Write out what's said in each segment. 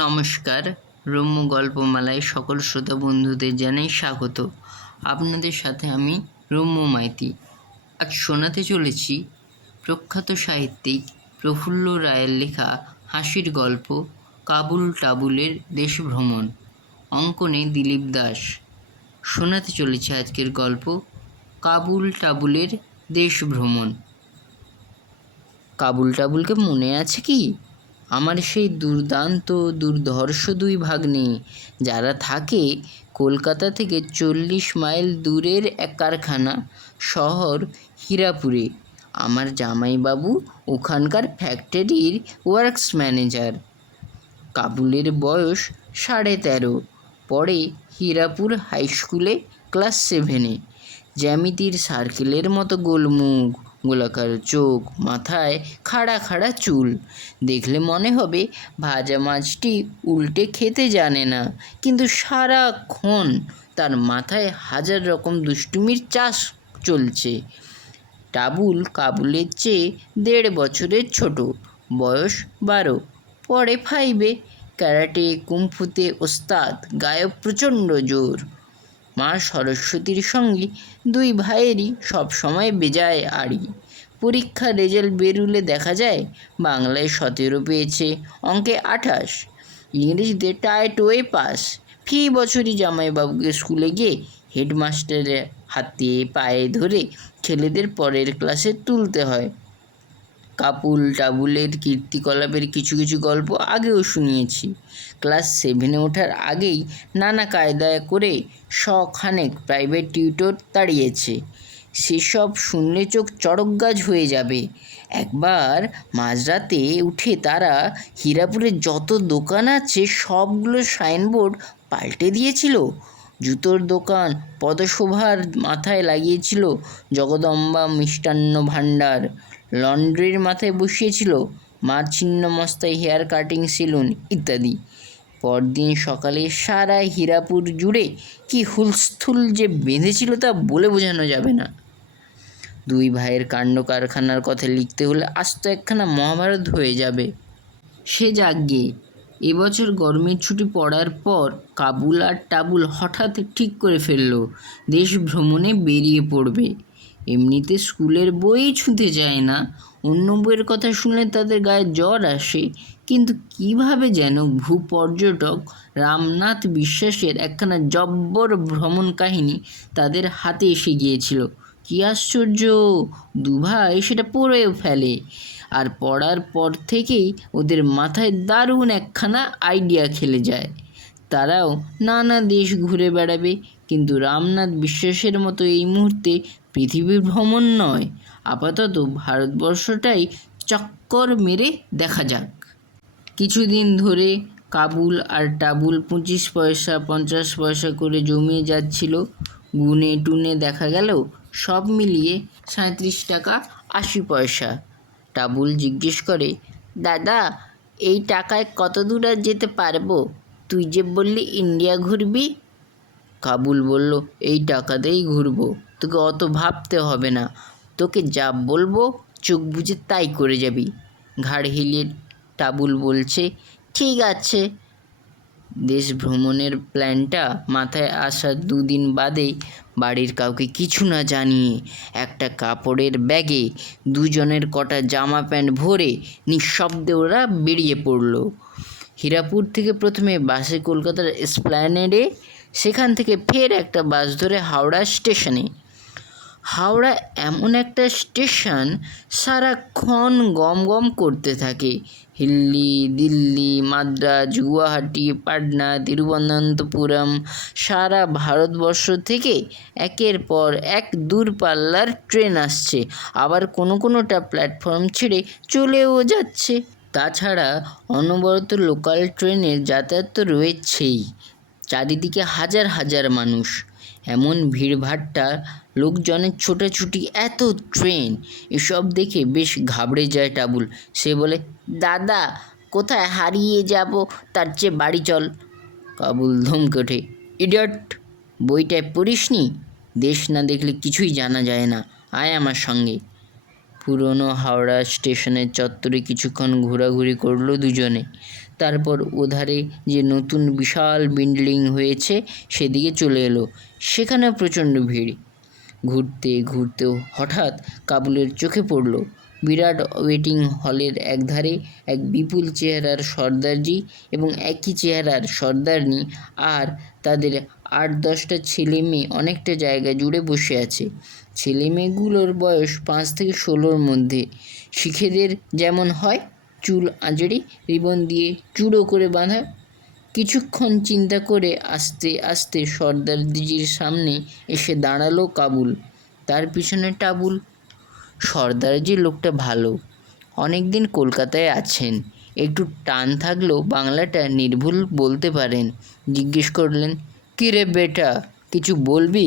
নমস্কার, রম্য গল্পমালায় সকল শ্রোতা বন্ধুদের জানাই স্বাগত। আপনাদের সাথে আমি রম্য মাইতি। আজ শোনাতে চলেছি প্রখ্যাত সাহিত্যিক প্রফুল্ল রায়ের লেখা হাসির গল্প কাবুল টাবুলের দেশ ভ্রমণ। অঙ্কনে দিলীপ দাস। শোনাতে চলেছে আজকের গল্প কাবুল টাবুলের দেশ ভ্রমণ। কাবুল টাবুলকে মনে আছে কি? আমার সেই দুর্দান্ত দুর্ধর্ষ দুই ভাগ্নে, যারা থাকে কলকাতা থেকে 40 মাইল দূরের এক কারখানা শহর হীরাপুরে। আমার জামাইবাবু ওখানকার ফ্যাক্টরির ওয়ার্কস ম্যানেজার। কাবুলের বয়স 13.5। পড়ে হীরাপুর হাই স্কুলে ক্লাস 7-এ। জ্যামিতির সার্কেলের মতো গোলমুখ, গোলাকার চোখ, মাথায় খাড়া খাড়া চুল। দেখলে মনে হবে ভাজা মাছটি উল্টে খেতে জানে না, কিন্তু সারাক্ষণ তার মাথায় হাজার রকম দুষ্টুমির চাষ চলছে। টাবুল কাবুলের চেয়ে 1.5 বছরের ছোট, বয়স 12। পড়ে 5-এ। ক্যারাটে কুম্ফুতে ওস্তাদ, গায়ে প্রচণ্ড জোর। মা সরস্বতীর সঙ্গে দুই ভাইয়েরই সবসময় বেজায় আড়ি। পরীক্ষার রেজাল্ট বেরুলে দেখা যায় বাংলায় 17 পেয়েছে, অঙ্কে 28, ইংরেজিতে টাইটোয়ে পাস। ফি বছরই জামাইবাবুকে স্কুলে গিয়ে হেডমাস্টারের হাতে পায়ে ধরে ছেলেদের পরের ক্লাসে তুলতে হয়। কাবুল টাবুলের কীর্তিকলাপের কিছু কিছু গল্প আগেও শুনিয়েছি। ক্লাস 7-এ ওঠার আগেই নানা কায়দায় করে শখানেক প্রাইভেট টিউটর তাড়িয়েছে। সেসব শুনলে চোখ চড়কগাছ হয়ে যাবে। একবার মাঝরাতে উঠে তারা হীরাপুরে যত দোকান আছে সবগুলো সাইনবোর্ড পাল্টে দিয়েছিল। জুতোর দোকান পদশোভার মাথায় লাগিয়েছিল জগদম্বা মিষ্টান্ন ভাণ্ডার। লন্ড্রির মাথায় বসিয়েছিল মা ছিন্ন মস্তায় হেয়ার কাটিং সেলুন ইত্যাদি। পরদিন সকালে সারা হীরাপুর জুড়ে কি হুলস্থুল যে বেঁধেছিল তা বলে বোঝানো যাবে না। দুই ভাইয়ের কাণ্ড কারখানার কথা লিখতে হলে আস্ত একখানা মহাভারত হয়ে যাবে। সে যাগ্যে এবছর গরমের ছুটি পড়ার পর কাবুল আর টাবুল হঠাৎ ঠিক করে ফেলল দেশ ভ্রমণে বেরিয়ে পড়বে। এমনিতে স্কুলের বই ছুঁতে যায় না, অন্য বইয়ের কথা শুনলে তাদের গায়ে জ্বর আসে, কিন্তু কিভাবে যেন ভূপর্যটক রামনাথ বিশ্বাসের একখানা জব্বর ভ্রমণ কাহিনী তাদের হাতে এসে গিয়েছিল। কি আশ্চর্য, দুভাই সেটা পড়েও ফেলে। আর পড়ার পর থেকেই ওদের মাথায় দারুণ একখানা আইডিয়া খেলে যায়। তারাও নানা দেশ ঘুরে বেড়াবে, কিন্তু রামনাথ বিশ্বাসের মতো এই মুহূর্তে পৃথিবী ভ্রমণ নয়, আপাতত ভারতবর্ষটাই চক্কর মেরে দেখা যাক। কিছুদিন ধরে কাবুল আর টাবুল 25 পয়সা 50 পয়সা করে জমিয়ে যাচ্ছিল। গুনে টুনে দেখা গেল সব মিলিয়ে 37 টাকা 80 পয়সা। টাবুল জিজ্ঞেস করে, দাদা, এই টাকায় কত দূর আর যেতে পারবো? তুই যে বললি ইন্ডিয়া ঘুরবি। কাবুল বলল, এই টাকাতেই ঘুরবো, তোকে অত ভাবতে হবে না। তোকে যা বলবো চোখ বুজে তাই করে যাবি। ঘাড় হিলিয়ে টাবুল বলছে, ঠিক আছে। দেশ ভ্রমণের প্ল্যানটা মাথায় আসার 2 দিন বাদেই বাড়ির কাউকে কিছু না জানিয়ে একটা কাপড়ের ব্যাগে দুজনের কটা জামা প্যান্ট ভরে নিঃশব্দে ওরা বেরিয়ে পড়ল। হীরাপুর থেকে প্রথমে বাসে কলকাতার এসপ্ল্যানেডে, সেখান থেকে ফের একটা বাস ধরে হাওড়া স্টেশনে। হাওড়া এমন একটা স্টেশন সারাক্ষণ গম গম করতে থাকে। দিল্লি, মাদ্রাজ, গুয়াহাটি, পাটনা, তিরুবনন্তপুরম, সারা ভারতবর্ষ থেকে একের পর এক দূরপাল্লার ট্রেন আসছে, আবার কোনোটা প্ল্যাটফর্ম ছেড়ে চলেও যাচ্ছে। তাছাড়া অনবরত লোকাল ট্রেনের যাতায়াত তো রয়েছেই। চারিদিকে হাজার হাজার মানুষ। এমন ভিড়ভাট্টা, লোকজনের ছোটাছুটি, এত ট্রেন, এসব দেখে বেশ ঘাবড়ে যায় টাবুল। সে বলে, দাদা, কোথায় হারিয়ে যাব, তার চেয়ে বাড়ি চল। কাবুল ধমকে ওঠে, ইডিয়ট, বইটায় পড়িসনি? দেশ না দেখলে কিছুই জানা যায় না, আয় আমার সঙ্গে। পুরনো হাওড়া স্টেশনের চত্বরে কিছুক্ষণ ঘোরাঘুরি করলো দুজনে। তারপর ওধারে যে নতুন বিশাল বিল্ডিং হয়েছে সেদিকে চলে এলো। সেখানে প্রচণ্ড ভিড়। ঘুরতে ঘুরতে হঠাৎ কাবুলের চোখে পড়ল বিরাট ওয়েটিং হলের একধারে এক বিপুল চেহারার সর্দারজি এবং একই চেহারার সর্দারনি আর তাদের 8-10টা ছেলে মেয়ে অনেকটা জায়গা জুড়ে বসে আছে। ছেলে মেয়েগুলোর বয়স 5 থেকে 16-র মধ্যে। শিখেদের যেমন হয়, চুল আঁচড়ে রিবন দিয়ে চূড়ো করে বাঁধা। কিছুক্ষণ চিন্তা করে আস্তে আস্তে সর্দারজির সামনে এসে দাঁড়ালো কাবুল, তার পিছনে টাবুল। সর্দারজি লোকটা ভালো, অনেক দিন কলকাতায় আছেন, একটু টান থাকলেও বাংলাটা নির্ভুল বলতে পারেন। জিজ্ঞেস করলেন, কী রে বেটা, কিছু বলবি?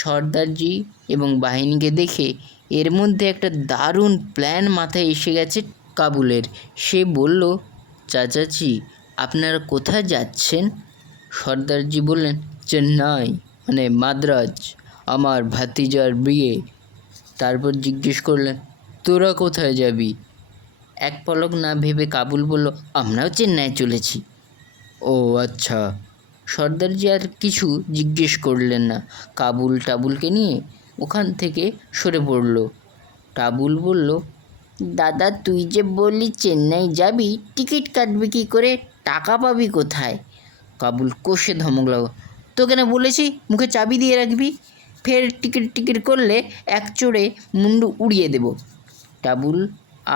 সর্দারজি এবং বাহিনীকে দেখে এর মধ্যে একটা দারুণ প্ল্যান মাথায় এসে গেছে কাবুলের। সে বলল, চাচাজি, আপনারা কোথায় যাচ্ছেন? সর্দারজি বললেন, চেন্নাই, মানে মাদ্রাজ, আমার ভাতিজার বিয়ে। তারপর জিজ্ঞেস করলেন, তোরা কোথায় যাবি? এক পলক না ভেবে কাবুল বলল, আমরাও চেন্নাই চলেছি। ও আচ্ছা। সর্দারজি আর কিছু জিজ্ঞেস করলেন না, কাবুল টাবুলকে নিয়ে ওখান থেকে সরে পড়ল। টাবুল বলল, দাদা, তুই যে বললি চেন্নাই যাবি, টিকিট কাটবি কী করে, টাকা পাবি কোথায়? কাবুল কষে ধমক লাগলো, তোকে না বলেছি মুখে চাবি দিয়ে রাখবি, ফের টিকিট করলে এক চড়ে মুন্ডু উড়িয়ে দেব। টাবুল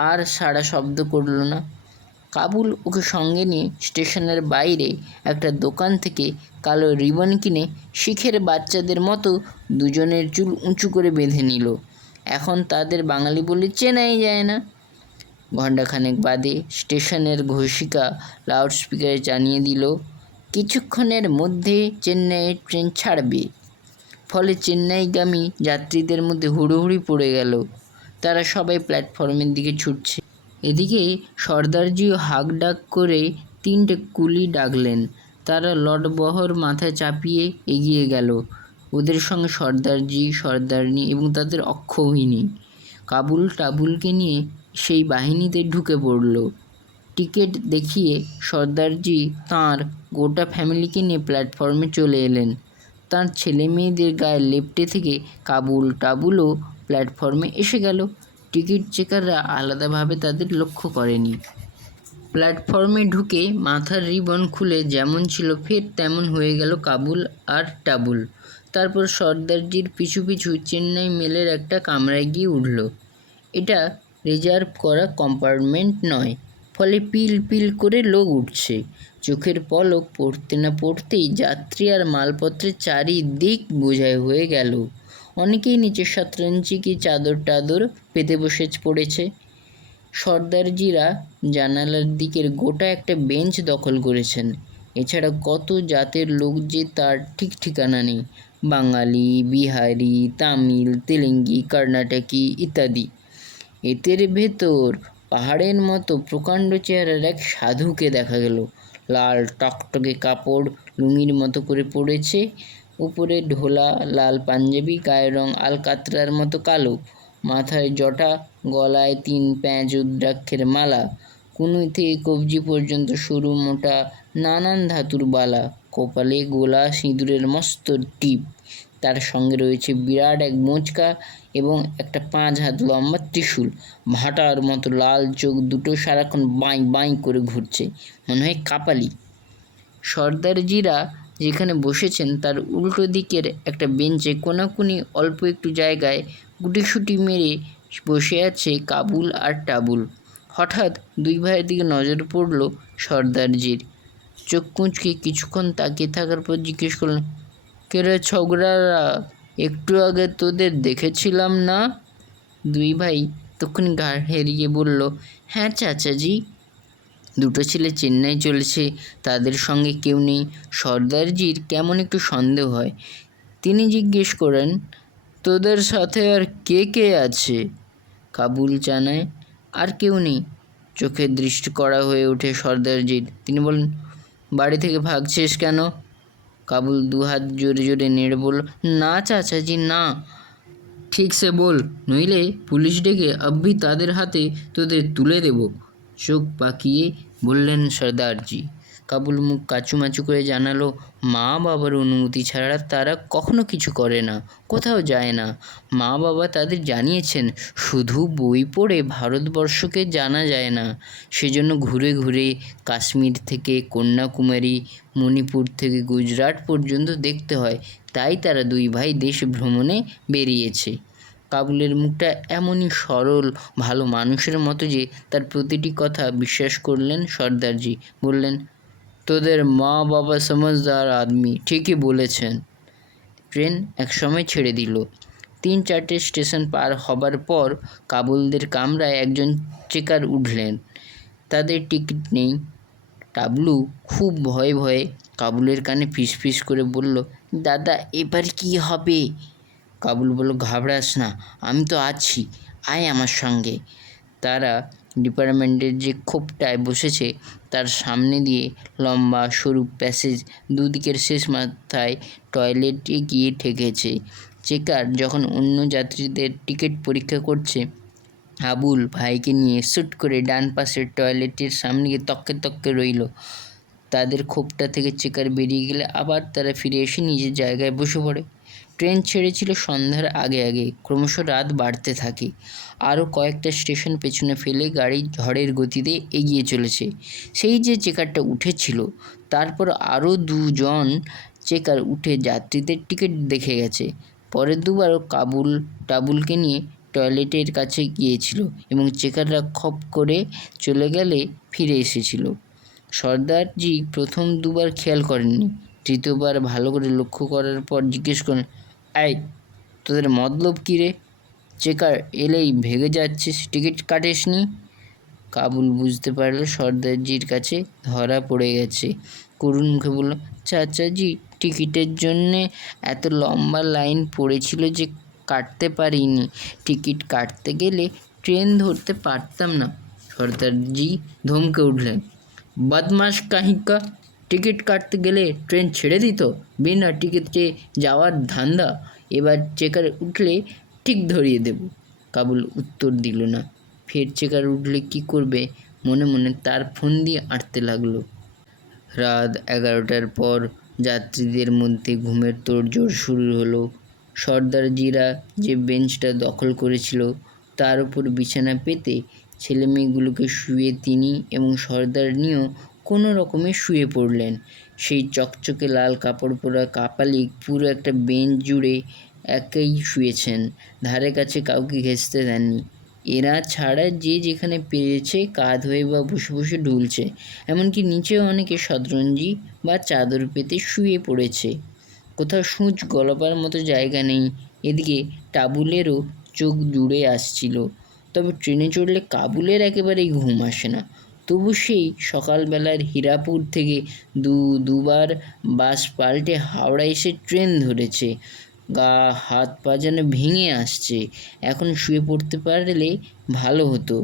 আর সারা শব্দ করল না। কাবুল ওকে সঙ্গে নিয়ে স্টেশনের বাইরে একটা দোকান থেকে কালো রিবন কিনে শিখের বাচ্চাদের মতো দুজনের চুল উঁচু করে বেঁধে নিল। এখন তাদের বাঙালি বলে চেনাই যায় না। ঘণ্টাখানেক বাদে স্টেশনের ঘোষিকা লাউডস্পিকারে জানিয়ে দিল, কিছুক্ষণের মধ্যে চেন্নাইয়ের ট্রেন ছাড়বে। ফলে চেন্নাইগামী যাত্রীদের মধ্যে হুড়োহুড়ি পড়ে গেল। তারা সবাই প্ল্যাটফর্মের দিকে ছুটছে। এদিকে সর্দারজিও হাঁক ডাক করে 3টে কুলি ডাকলেন। তারা লটবহর মাথায় চাপিয়ে এগিয়ে গেল। ওদের সঙ্গে সর্দারজি, সর্দারনি এবং তাদের অক্ষৌহিনী। কাবুল টাবুলকে নিয়ে সেই বাহিনীতে ঢুকে পড়ল। টিকিট দেখিয়ে সর্দারজি তাঁর গোটা ফ্যামিলিকে নিয়ে প্ল্যাটফর্মে চলে এলেন। তাঁর ছেলে মেয়েদের গায়ে লেপ্টে থেকে কাবুল টাবুলও প্ল্যাটফর্মে এসে গেল। টিকিট চেকাররা আলাদাভাবে তাদের লক্ষ্য করেনি। প্ল্যাটফর্মে ঢুকে মাথার রিবন খুলে যেমন ছিল ফের তেমন হয়ে গেল কাবুল আর টাবুল। তারপর সর্দারজির পিছু পিছু চেন্নাই মেলের একটা কামরায় গিয়ে উঠল। এটা রিজার্ভ করা কম্পার্টমেন্ট নয়, ফলে পিল পিল করে লোক উঠছে। চোখের পলক পড়তে না পড়তেই যাত্রী আর মালপত্রের চারিদিক বোঝাই হয়ে গেল। অনেকেই নিচে শতরঞ্চি কি চাদর টাদর পেতে বসে পড়েছে। সর্দারজিরা জানালার দিকের গোটা একটা বেঞ্চ দখল করেছেন। এছাড়া কত জাতের লোক যে তার ঠিক ঠিকানা নেই, বাঙালি, বিহারি, তামিল, তেলেঙ্গি, কর্ণাটকি ইত্যাদি। এদের ভেতর পাহাড়ের মতো প্রকাণ্ড চেহারার এক সাধুকে দেখা গেল। লাল টকটকে কাপড় লুঙ্গির মতো করে পড়েছে, উপরে ঢোলা লাল পাঞ্জাবি, গায়ের রং আলকাতরার মতো কালো, মাথায় জটা, গলায় 3 প্যাঁচ রুদ্রাক্ষের মালা, কনুই থেকে কবজি পর্যন্ত সরু মোটা নানান ধাতুর বালা, কপালে গোলা সিঁদুরের মস্ত টিপ। তার সঙ্গে রয়েছে বিরাট এক মোচকা এবং একটা 5 হাত লম্বা ত্রিশূল। ভাটার মতো লাল চোখ দুটো সারাক্ষণ বাঁই বাঁই করে ঘুরছে, মনে হয় কাপালি। সর্দারজিরা যেখানে বসেছেন তার উল্টো দিকের একটা বেঞ্চে কোনাকুনি অল্প একটু জায়গায় গুটিসুটি মেরে বসে আছে কাবুল আর টাবুল। হঠাৎ 2 ভাইয়ের দিকে নজর পড়ল সর্দারজির। চোখ কুঁচকে কিছুক্ষণ তাকিয়ে থাকার পর জিজ্ঞেস করলেন, কে রে ছোকরারা, একটু আগে তোদের দেখেছিলাম না? 2 ভাই তখনই ঘাড় হেরিয়ে বলল, হ্যাঁ চাচাজি। 2টো ছেলে চেন্নাই চলেছে, তাদের সঙ্গে কেউ নেই। সর্দারজির কেমন একটু সন্দেহ হয়। তিনি জিজ্ঞেস করেন, তোদের সাথে আর কে কে আছে? কাবুল জানায়, আর কেউ নেই। চোখের দৃষ্টি কড়া হয়ে ওঠে সর্দারজির। তিনি বলেন, বাড়ি থেকে ভাগছিস কেন? কাবুল 2 হাত জোরে জোরে নেড়ে বলল, না চাচাজি, না। ঠিকসে বল, নইলে পুলিশ ডেকে আব্বি তাদের হাতে তোদের তুলে দেব। চোখ পাকিয়ে বললেন সর্দারজি। কাবুল মুখ কাচুমাচু করে জানালো, মা বাবার অনুমতি ছাড়া তারা কখনো কিছু করে না, কোথাও যায় না। মা বাবা তাদের জানিয়েছেন শুধু বই পড়ে ভারতবর্ষকে জানা যায় না, সেজন্য ঘুরে ঘুরে কাশ্মীর থেকে কন্যাকুমারী, মণিপুর থেকে গুজরাট পর্যন্ত দেখতে হয়, তাই তারা দুই ভাই দেশ ভ্রমণে বেরিয়েছে। কাবুলের মুখটা এমনই সরল ভালো মানুষের মতো যে তার প্রতিটি কথা বিশ্বাস করলেন সর্দারজি। বললেন, তোদের মা বাবা সমঝদার আদমি, ঠিকই বলেছেন। ট্রেন একসময় ছেড়ে দিল। 3-4টে স্টেশন পার হবার পর কাবুলদের কামরায় একজন চেকার উঠলেন। তাদের টিকিট নেই। টাবলু খুব ভয়ে ভয়ে কাবুলের কানে ফিসফিস করে বলল, দাদা এবার কি হবে? কাবুল বলল, ঘাবড়াস না, আমি তো আছি, আয় আমার সঙ্গে। তারা ডিপার্টমেন্টের যে খোপটায় বসেছে তার সামনে দিয়ে লম্বা সরু প্যাসেজ, দুদিকের শেষ মাথায় টয়লেটে গিয়ে ঠেকেছে। চেকার যখন অন্য যাত্রীদের টিকিট পরীক্ষা করছে, আবুল ভাইকে নিয়ে সুট করে ডান পাশের টয়লেটের সামনে গিয়ে তককে তককে রইল। তাদের খোপটা থেকে চেকার বেরিয়ে গেলে আবার তারা ফিরে এসে নিজের জায়গায় বসে পড়ে। ট্রেন ছেড়েছিল সন্ধ্যার আগে আগে, ক্রমশ রাত বাড়তে থাকে। আরও কয়েকটা স্টেশন পেছনে ফেলে গাড়ি ঝড়ের গতিতে এগিয়ে চলেছে। সেই যে চেকারটা উঠেছিল, তারপর আরও 2জন চেকার উঠে যাত্রীদের টিকিট দেখে গেছে। পরের দুবারও টাবুলকে নিয়ে টয়লেটের কাছে গিয়েছিল এবং চেকাররা খপ করে চলে গেলে ফিরে এসেছিল। সর্দারজি প্রথম দুবার খেয়াল করেননি। তৃতীয়বার ভালো করে লক্ষ্য করার পর জিজ্ঞেস করেন, এই তোদের মতলব কী রে? চেকার এলেই ভেগে যাচ্ছিস, টিকিট কাটিসনি? কাবুল বুঝতে পারল সর্দারজির কাছে ধরা পড়ে গেছে। করুণ মুখে বলল, চাচাজি, টিকিটের জন্যে এত লম্বা লাইন পড়েছিল যে কাটতে পারিনি। টিকিট কাটতে গেলে ট্রেন ধরতে পারতাম না। সর্দারজি ধমকে উঠলেন, বদমাশ কাহিকা, টিকিট কাটতে গেলে ট্রেন ছেড়ে দিত? বিনা টিকিটে যাওয়ার ধান্দা। এবার চেকার উঠলে ঠিক ধরিয়ে দেব। কাবুল উত্তর দিল না। ফের চেকার উঠলে কি করবে মনে মনে তার ফোন দিয়ে আঁটতে লাগলো। রাত 11টার পর যাত্রীদের মধ্যে ঘুমের তোড়জোড় শুরু হলো। সর্দারজিরা যে বেঞ্চটা দখল করেছিল তার উপর বিছানা পেতে ছেলেমেয়েগুলোকে শুয়ে তিনি এবং সর্দারনিও কোনো রকমে শুয়ে পড়লেন। সেই চকচকে লাল কাপড় পরা কাপালিক পুরো একটা বেঞ্চ জুড়ে একাই শুয়েছেন, ধারে কাছে কাউকে ঘেঁষতে দেননি। এরা ছাড়া যে যেখানে পেরেছে কাঁধ হয়ে বা বসে বসে ঢুলছে, এমনকি নিচেও অনেকে শতরঞ্জি বা চাদর পেতে শুয়ে পড়েছে। কোথাও সূঁচ গলাবার মতো জায়গা নেই। এদিকে টাবুলেরও চোখ জুড়ে আসছিল, তবে ট্রেনে চড়লে কাবুলের একেবারেই ঘুম আসে না। তবু সেই সকালবেলার হীরাপুর থেকে দুবার বাস পাল্টে হাওড়া এসে ট্রেন ধরেছে। গা হাত পা যেন ভেঙে আসছে। এখন শুয়ে পড়তে পারলে ভালো হতো।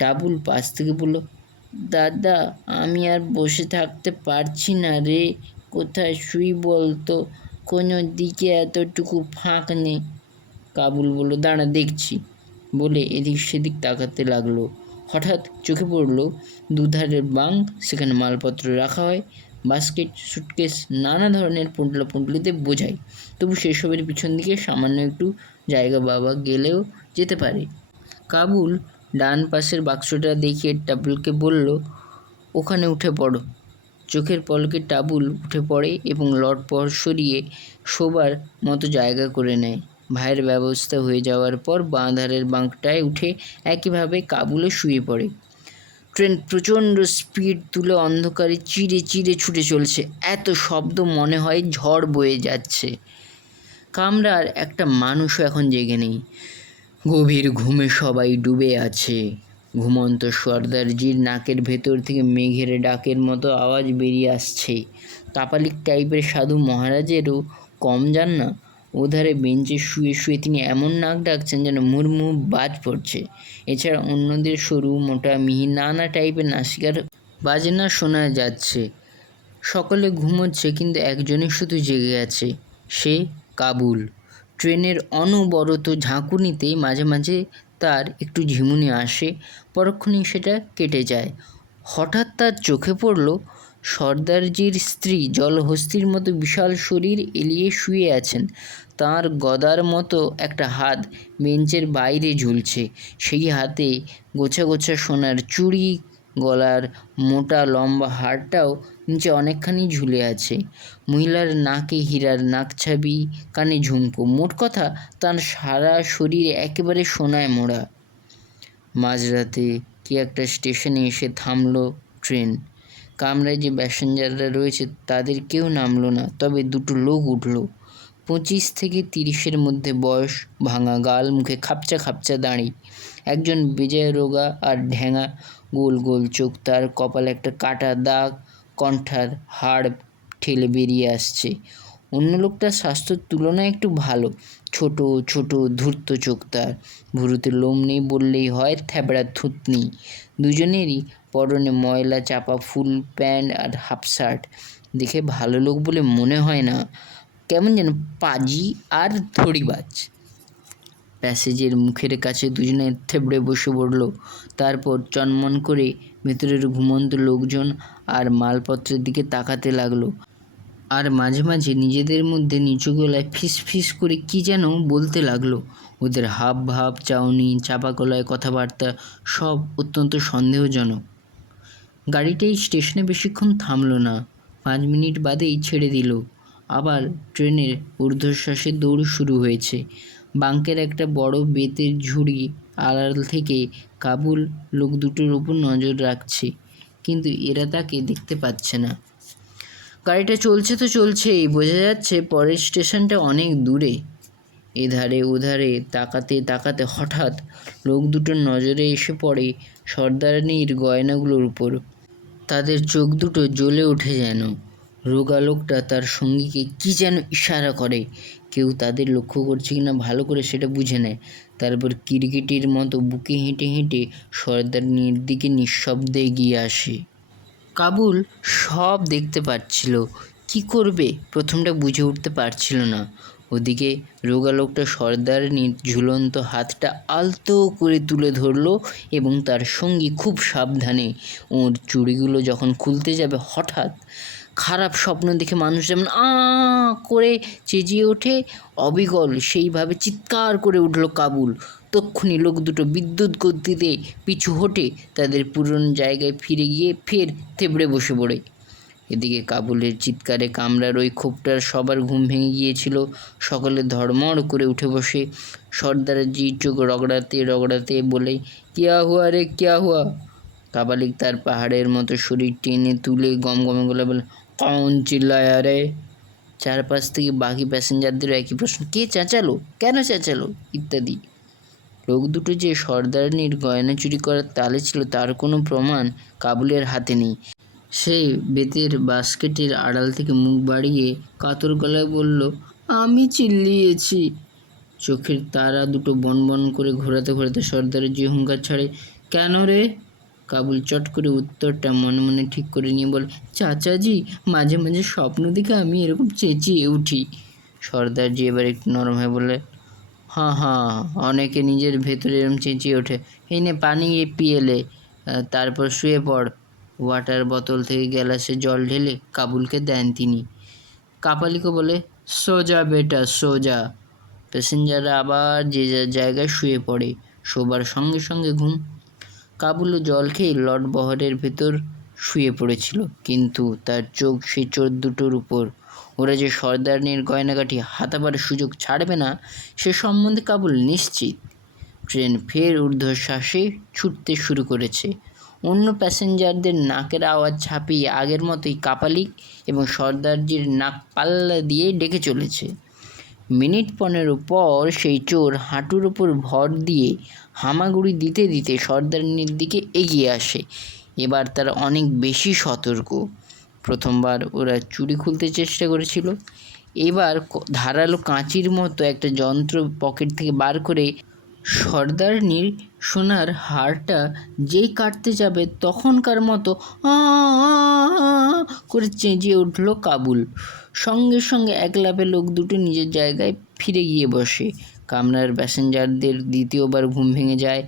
টাবুল পাশ থেকে বলল, দাদা আমি আর বসে থাকতে পারছি না রে, কোথায় শুই বলতো, কোনো দিকে এতটুকু ফাঁক নেই। কাবুল বলল, দাঁড়া দেখছি, বলে এদিক সেদিক তাকাতে লাগলো। হঠাৎ চোখে পড়ল দুধারের বাঙ্ক, সেখানে মালপত্র রাখা হয়, বাস্কেট, সুটকেস, নানা ধরনের পুঁটলিতে বোঝাই। তবু সেসবের পিছন দিকে সামান্য একটু জায়গা বাবা গেলেও যেতে পারে। কাবুল ডান পাশের বাক্সটা দেখিয়ে টাবুলকে বলল, ওখানে উঠে পড়ো। চোখের পলকে টাবুল উঠে পড়ে এবং লটপট সরিয়ে শোবার মতো জায়গা করে নেয়। ভাইয়ের ব্যবস্থা হয়ে যাওয়ার পর বাঁ ধারের বাঙ্কটায় উঠে একইভাবে কাবুলে শুয়ে পড়ে। ট্রেন প্রচণ্ড স্পিড তুলে অন্ধকারে চিরে চিরে ছুটে চলছে। এত শব্দ মনে হয় ঝড় বয়ে যাচ্ছে। কামরার একটা মানুষও এখন জেগে নেই। গভীর ঘুমে সবাই ডুবে আছে। ঘুমন্ত সর্দারজির নাকের ভেতর থেকে মেঘের ডাকের মতো আওয়াজ বেরিয়ে আসছে। কাপালিক টাইপের সাধু মহারাজেরও কম যান না। ওধারে বেঞ্চে শুয়ে শুয়ে তিনি এমন নাক ডাকছেন যেন মুড়মুড় বাজ পড়ছে। এছাড়া অন্যদের সরু মোটা মিহি নানা টাইপের নাসিকার বাজনা শোনা যাচ্ছে। সকলে ঘুমোচ্ছে, কিন্তু একজনই শুধু জেগে আছে, সে কাবুল। ট্রেনের অনবরত ঝাঁকুনিতে মাঝে মাঝে তার একটু ঝিমুনি আসে, পরক্ষণেই সেটা কেটে যায়। হঠাৎ তার চোখে পড়ল সর্দারজির স্ত্রী জলহস্তির মতো বিশাল শরীর এলিয়ে শুয়ে আছেন। তাঁর গদার মতো একটা হাত বেঞ্চের বাইরে ঝুলছে। সেই হাতে গোছা গোছা সোনার চুড়ি, গলার মোটা লম্বা হারটাও নিচে অনেকখানি ঝুলে আছে। মহিলার নাকে হীরার নাকছাবি, কানে ঝুমকো, মোট কথা তার সারা শরীর একেবারে সোনায় মোড়া। মাঝরাতে কি একটা স্টেশনে এসে থামল ট্রেন। কামরায় যে প্যাসেঞ্জাররা রয়েছে তাদের কেউ নামল না, তবে দুটো লোক উঠল। 25 থেকে 30-এর মধ্যে বয়স, ভাঙা গাল, মুখে খাপচা খাপচা দাড়ি। একজন বেজায় রোগা আর ঢ্যাঙা, গোল গোল চোখ, তার কপালে একটা কাটা দাগ, কণ্ঠার হাড় ঠেলে বেরিয়ে আসছে। অন্য লোকটার স্বাস্থ্যের তুলনায় একটু ভালো, ছোট ছোট ধূর্ত চোখ তার, ভুরুতে লোম নেই বললেই হয়, থ্যাবড়া থুতনি। দুজনেরই পরনে ময়লা চাপা ফুল প্যান্ট আর হাফ শার্ট। দেখে ভালো লোক বলে মনে হয় না, কেমন যেন পাজি আর থড়িবাজ। প্যাসেজের মুখের কাছে দুজনে থেবড়ে বসে পড়ল। তারপর চনমন করে ভেতরের ঘুমন্ত লোকজন আর মালপত্রের দিকে তাকাতে লাগলো, আর মাঝে মাঝে নিজেদের মধ্যে নিচু গলায় ফিস ফিস করে কি যেন বলতে লাগলো। ওদের হাব ভাব, চাউনি, চাপা গলায় কথাবার্তা সব অত্যন্ত সন্দেহজনক। গাড়িটাই স্টেশনে বেশিক্ষণ থামল না। 5 মিনিট বাদেই ছেড়ে দিল। আবার ট্রেনের ঊর্ধ্বশ্বাসে দৌড় শুরু হয়েছে। বাঙ্কের একটা বড় বেতের ঝুড়ি আড়াল থেকে কাবুল লোক দুটোর উপর নজর রাখছে, কিন্তু এরা তাকে দেখতে পাচ্ছে না। গাড়িটা চলছে তো চলছেই, বোঝা যাচ্ছে পরের স্টেশনটা অনেক দূরে। এধারে ওধারে তাকাতে তাকাতে হঠাৎ লোক দুটোর নজরে এসে পড়ে সর্দারনির গয়নাগুলোর উপর। তাদের চোখ দুটো জ্বলে ওঠে যেন। রোগা লোকটা তার সঙ্গীকে কি যেন ইশারা করে। কেউ তাদের লক্ষ্য করছে কিনা ভালো করে সেটা বুঝে নেয়। তারপর কিরকিটির মতো বুকে হেঁটে হেঁটে সর্দারনির দিকে নিঃশব্দে এগিয়ে আসে। কাবুল সব দেখতে পাচ্ছিল, কি করবে প্রথমটা বুঝে উঠতে পারছিল না। ওদিকে রোগা লোকটা সর্দারনির ঝুলন্ত হাতটা আলতো করে তুলে ধরল এবং তার সঙ্গী খুব সাবধানে ওর চুড়িগুলো যখন খুলতে যাবে, হঠাৎ খারাপ স্বপ্ন দেখে মানুষ যেমন করে চেঁচিয়ে ওঠে, অবিকল সেইভাবে চিৎকার করে উঠল কাবুল। তক্ষুনি লোক দুটো বিদ্যুৎ গতিতে পিছু হটে তাদের পুরনো জায়গায় ফিরে গিয়ে ফের থেবড়ে বসে পড়ে। এদিকে কাবুলের চিৎকারে কামরার ওই খোপটার সবার ঘুম ভেঙে গিয়েছিল। সকলে ধড়মড় করে উঠে বসে। সর্দারজি চোখ রগড়াতে রগড়াতে বলে, কিয়া হুয়া রে, কিয়া হুয়া? কাবালিক তার পাহাড়ের মতো শরীর টেনে তুলে গমগমে গলা বলে, কন চিল্লায়া রে? চারপাশ থেকে বাকি প্যাসেঞ্জারদেরও একই প্রশ্ন, কে চেঁচালো, কেন চেঁচালো, ইত্যাদি। লোক দুটো যে সর্দারনির গয়না চুরি করার তালে ছিল তার কোনো প্রমাণ কাবুলের হাতে নেই। সে বেতের বাস্কেটের আড়াল থেকে মুখ বাড়িয়ে কাতর গলায় বলল, আমি চিল্লিয়েছি। চোখের তারা দুটো বনবন করে ঘোরাতে ঘোরাতে সর্দারের যে হুঙ্কার ছাড়ে, কেন রে? কাবুল চট করে উত্তরটা মনে মনে ঠিক করে নিয়ে বলে, চাচাজি, মাঝে মাঝে স্বপ্ন দেখে আমি এরকম চেঁচিয়ে উঠি। সর্দারজি এবার একটু নরম হয়ে বলে, হ্যাঁ, অনেকে নিজের ভেতরে এরকম চেঁচিয়ে ওঠে। এই নে পানি পিয়েলে, তারপর শুয়ে পড়। ওয়াটার বোতল থেকে গ্লাসে জল ঢেলে কাবুলকে দেন তিনি। কাপালিকও বলে, সোজা বেটা সোজা। প্যাসেঞ্জাররা আবার যে যার জায়গায় শুয়ে পড়ে। শোবার সঙ্গে সঙ্গে ঘুম। কাবুলও জল খেয়ে লটবহরের ভেতর শুয়ে পড়েছিল, কিন্তু তার চোখ সেই চোর দুটোর উপর। ওরা যে সর্দারনির গয়নাগাটি হাতাবার সুযোগ ছাড়বে না সে সম্বন্ধে কাবুল নিশ্চিত। ট্রেন ফের ঊর্ধ্বশ্বাসে ছুটতে শুরু করেছে। অন্য প্যাসেঞ্জারদের নাকের আওয়াজ ছাপিয়ে আগের মতোই কাপালিক এবং সর্দারজির নাক পাল্লা দিয়ে ডেকে চলেছে। মিনিট 15 পর সেই চোর হাঁটুর ওপর ভর দিয়ে হামাগুড়ি দিতে দিতে সর্দারনির দিকে এগিয়ে আসে। এবার তারা অনেক বেশি সতর্ক। প্রথমবার ওরা চুড়ি খুলতে চেষ্টা করেছিল, এবার ধারালো কাঁচির মতো একটা যন্ত্র পকেট থেকে বার করে সর্দারনির সোনার হারটা যেই কাটতে যাবে তখনকার মতো করে চেঁচিয়ে উঠল কাবুল। সঙ্গে সঙ্গে এক লাফে লোক দুটো নিজের জায়গায় ফিরে গিয়ে বসে। কামরার প্যাসেঞ্জারদের দ্বিতীয়বার ঘুম ভেঙে যায়।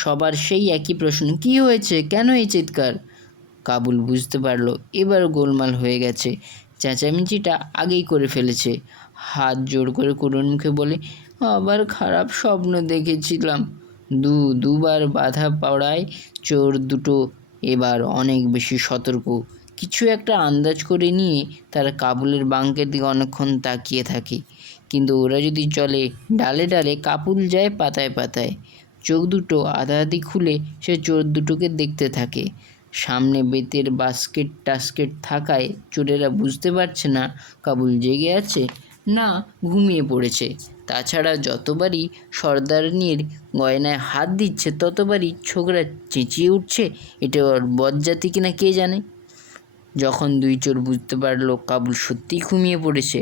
সবার সেই একই প্রশ্ন, কি হয়েছে, কেন এই চিৎকার? কাবুল বুঝতে পারলো এবার গোলমাল হয়ে গেছে, চেঁচামেচিটা আগেই করে ফেলেছে। হাত জোড় করে করুণ মুখে বলে, আবার খারাপ স্বপ্ন দেখেছিলাম। দুবার বাধা পড়ায় চোর দুটো এবার অনেক বেশি সতর্ক। কিছু একটা আন্দাজ করে নিয়ে তারা কাবুলের বাঙ্কের দিকে অনেকক্ষণ তাকিয়ে থাকে, কিন্তু ওরা যদি চলে ডালে ডালে, কাবুল যায় পাতায় পাতায়। চোখ দুটো আধাআধি খুলে সে চোর দুটোকে দেখতে থাকে। সামনে বেতের বাস্কেট টাস্কেট থাকায় চোরেরা বুঝতে পারছে না কাবুল জেগে আছে না ঘুমিয়ে পড়েছে। তাছাড়া যতবারই সর্দারনির গয়নায় হাত দিচ্ছে ততবারই ছোকরা চেঁচিয়ে উঠছে, এটা ওর বজ্জাতি কিনা কে জানে। যখন দুই চোর বুঝতে পারলো কাবুল সত্যিই ঘুমিয়ে পড়েছে,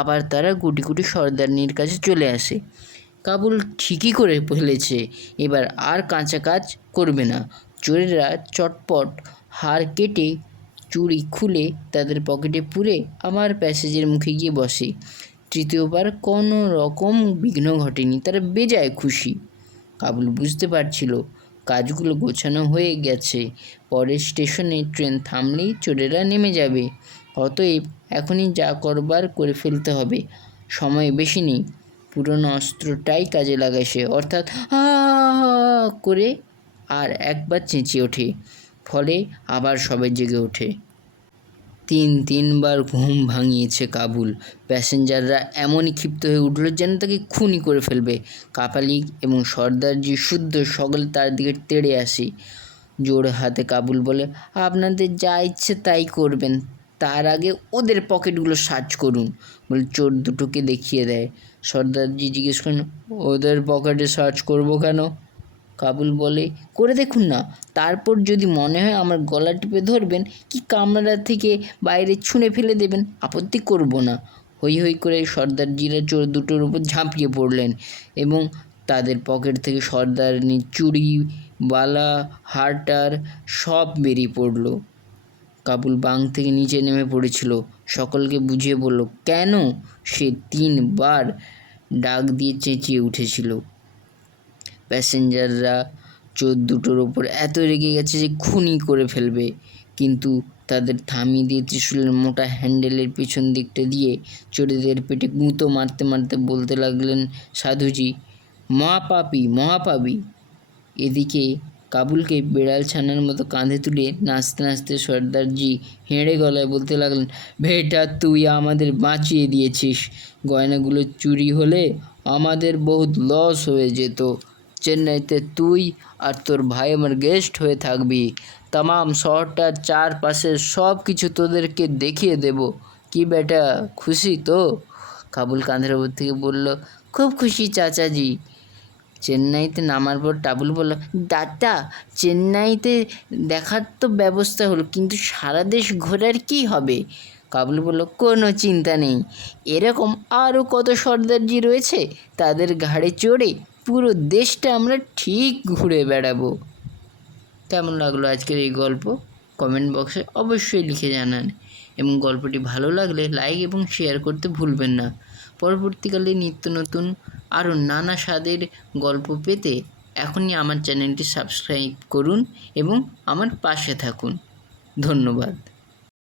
আবার তারা গুটি গুটি সর্দারনির কাছে চলে আসে। কাবুল ঠিকই করে ফেলেছে, এবার আর কাঁচা কাজ করবে না। চোরেরা চটপট হাড় কেটে চুড়ি খুলে তাদের পকেটে পুরে আবার প্যাসেজের মুখে গিয়ে বসে। তৃতীয়বার কোনো রকম বিঘ্ন ঘটেনি, তারা বেজায় খুশি। কাবুল বুঝতে পারছিল কাজগুলো গোছানো হয়ে গেছে, পরের স্টেশনে ট্রেন থামলেই চোরেরা নেমে যাবে। অতএব এখনই যা করবার করে ফেলতে হবে, সময় বেশি নেই। পুরনো অস্ত্রটাই কাজে লাগায় সে, অর্থাৎ হা করে আর একবার চেঁচিয়ে ওঠে, ফলে আবার সবাই জেগে ওঠে। তিনবার ঘুম ভাঙিয়েছে কাবুল। প্যাসেঞ্জাররা এমনই ক্ষিপ্ত হয়ে উঠল যেন তাকে খুনই করে ফেলবে। কাপালি এবং সর্দারজি শুদ্ধ সকলে তার দিকে তেড়ে আসে। জোর হাতে কাবুল বলে, আপনাদের যা ইচ্ছে তাই করবেন, তার আগে ওদের পকেটগুলো সার্চ করুন বলে চোর দুটোকে দেখিয়ে দেয়। সর্দারজি জিজ্ঞেস করেন, ওদের পকেটে সার্চ করবো কেন? কাবুল বলে, করে দেখুন না, তারপর যদি মনে হয় আমার গলা টিপে ধরবেন কি কামরা থেকে বাইরে ছুঁড়ে ফেলে দেবেন, আপত্তি করব না। হই হই করে সর্দারজিরা চোর দুটোর উপর ঝাঁপিয়ে পড়লেন এবং তাদের পকেট থেকে সর্দারনির চুড়ি, বালা, হারটার সব বেরিয়ে পড়ল। কাবুল বাং থেকে নিচে নেমে পড়েছিল। সকলকে বুঝিয়ে বলল কেন সে 3বার ডাক দিয়ে চেঁচিয়ে উঠেছিল। প্যাসেঞ্জাররা চোর দুটোর ওপর এত রেগে গেছে যে খুনই করে ফেলবে, কিন্তু তাদের থামিয়ে দিয়ে ত্রিশূলের মোটা হ্যান্ডেলের পিছন দিকটা দিয়ে চোরেদের পেটে গুঁতো মারতে মারতে বলতে লাগলেন সাধুজি, মহাপাপী মহাপাপী। এদিকে কাবুলকে বেড়াল ছানার মতো কাঁধে তুলে নাচতে নাচতে সর্দারজি হেঁড়ে গলায় বলতে লাগলেন, বেটা তুই আমাদের বাঁচিয়ে দিয়েছিস, গয়নাগুলো চুরি হলে আমাদের বহুত লস হয়ে যেত। চেন্নাইতে তুই আর তোর ভাই আমার গেস্ট হয়ে থাকবি, তামাম শহরটার চারপাশের সব কিছু তোদেরকে দেখিয়ে দেব। কি বেটা খুশি তো? কাবুল কাঁধের ওপর থেকে বলল, খুব খুশি চাচাজি। চেন্নাইতে নামার পর টাবুল বলল, দাদা চেন্নাইতে দেখার তো ব্যবস্থা হলো, কিন্তু সারা দেশ ঘোরার কী হবে? কাবুল বলল, কোনো চিন্তা নেই, এরকম আরও কত সর্দারজি রয়েছে, তাদের ঘাড়ে চড়ে পুরো দেশটা আমরা ঠিক ঘুরে বেড়াবো। কেমন লাগলো আজকের এই গল্প? কমেন্ট বক্সে অবশ্যই লিখে জানান, এবং গল্পটি ভালো লাগলে লাইক এবং শেয়ার করতে ভুলবেন না। পরবর্তীকালে নিত্য নতুন আরও নানা স্বাদের গল্প পেতে এখনই আমার চ্যানেলটি সাবস্ক্রাইব করুন এবং আমার পাশে থাকুন। ধন্যবাদ।